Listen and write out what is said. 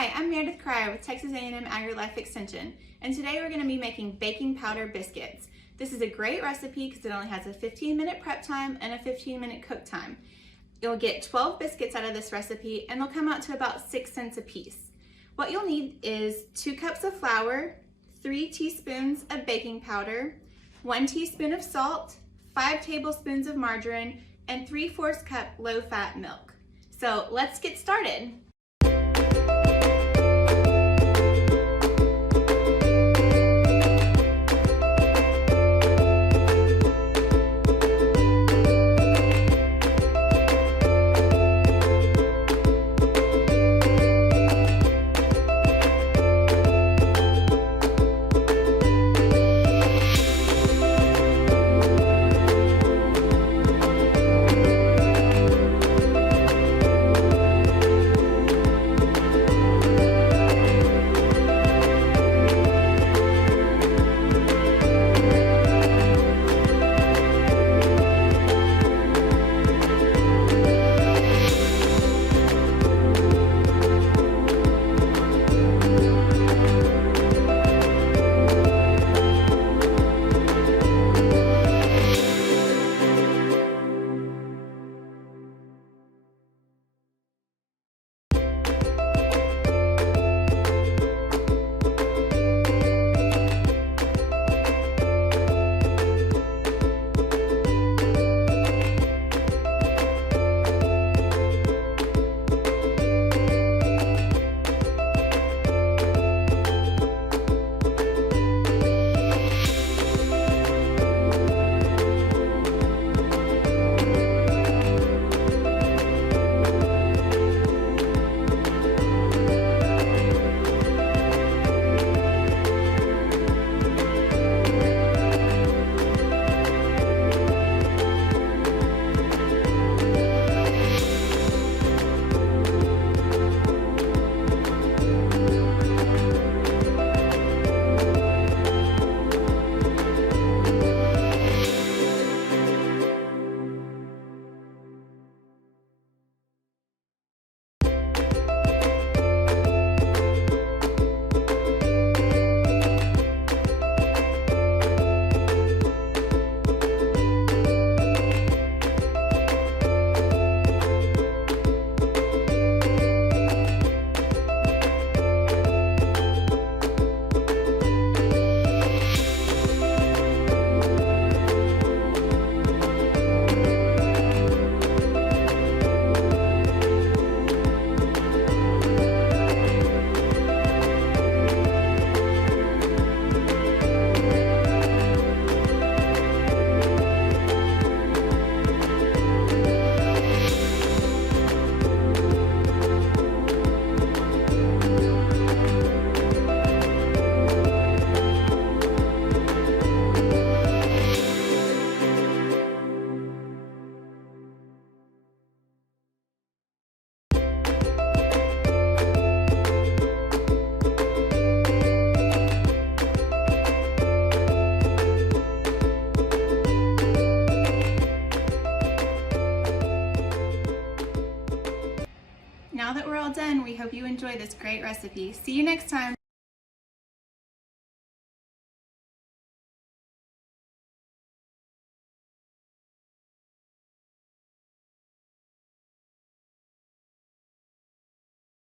Hi, I'm Meredith Cryer with Texas A&M AgriLife Extension, and today we're going to be making baking powder biscuits. This is a great recipe because it only has a 15-minute prep time and a 15-minute cook time. You'll get 12 biscuits out of this recipe and they'll come out to about 6 cents a piece. What you'll need is 2 cups of flour, 3 teaspoons of baking powder, 1 teaspoon of salt, 5 tablespoons of margarine, and 3/4 cup low-fat milk. So let's get started. Now that we're all done, we hope you enjoy this great recipe. See you next time.